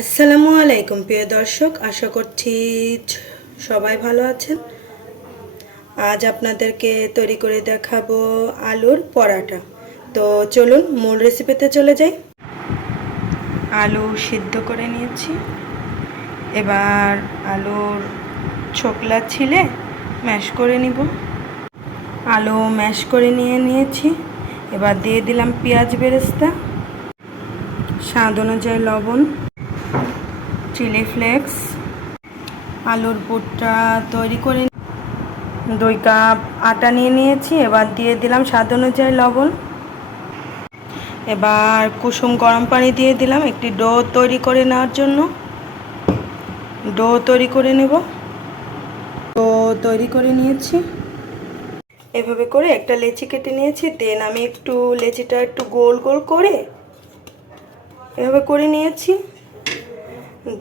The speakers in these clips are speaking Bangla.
আসসালামু আলাইকুম, প্রিয় দর্শক। আশা করছি সবাই ভালো আছেন। আজ আপনাদেরকে তৈরি করে দেখাবো আলুর পরাটা। তো চলুন, মূল রেসিপিতে চলে যাই। আলু সিদ্ধ করে নিয়েছি। এবার আলুর ছোকলা ছিলে ম্যাশ করে নিব। আলু ম্যাশ করে নিয়ে নিয়েছি। এবার দিয়ে দিলাম পেঁয়াজ বেরেস্তা। স্বাদ অনুযায়ী লবণ। চিলি ফ্লেক্স, আলুর পুরটা তৈরি করে দুই কাপ আটা নিয়ে নিয়েছি, এবার দিয়ে দিলাম স্বাদ অনুযায়ী লবণ। এবার কুসুম গরম পানি দিয়ে দিলাম, একটি ডো তৈরি করে নেওয়ার জন্য। ডো তৈরি করে নেব। ডো তৈরি করে নিয়েছি। এভাবে করে একটা লেচি কেটে নিয়েছি, দেন আমি একটু লেচিটা একটু গোল গোল করে এভাবে করে নিয়েছি।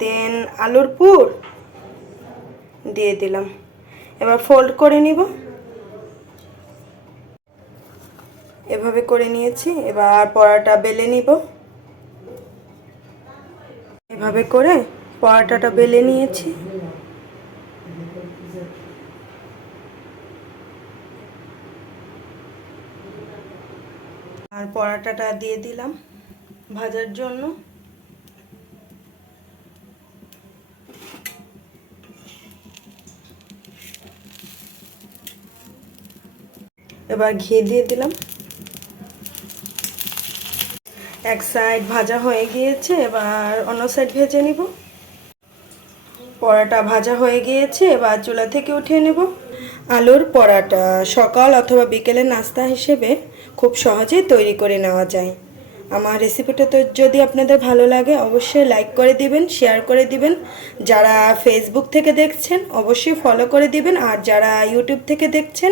দেন আলুর পুর দিয়ে দিলাম। এবার ফোল্ড করে নিব। এভাবে করে নিয়েছি, এবার পরাটা বেলে নিব। এভাবে করে পরাটাটা বেলে নিয়েছি। আর পরাটাটা দিয়ে দিলাম ভাজার জন্য। এবার ঘি দিয়ে দিলাম। এক সাইড ভাজা হয়ে গিয়েছে, এবার অন্য সাইড ভেজে নিব। পরাটা ভাজা হয়ে গিয়েছে, এবার চুলা থেকে উঠিয়ে নেব। আলুর পরাটা সকাল অথবা বিকেলের নাস্তা হিসেবে খুব সহজেই তৈরি করে নেওয়া যায়। আমার রেসিপিটা তো যদি আপনাদের ভালো লাগে, অবশ্যই লাইক করে দিবেন শেয়ার করে দিবেন। যারা ফেসবুক থেকে দেখছেন, অবশ্যই ফলো করে দিবেন। আর যারা ইউটিউব থেকে দেখছেন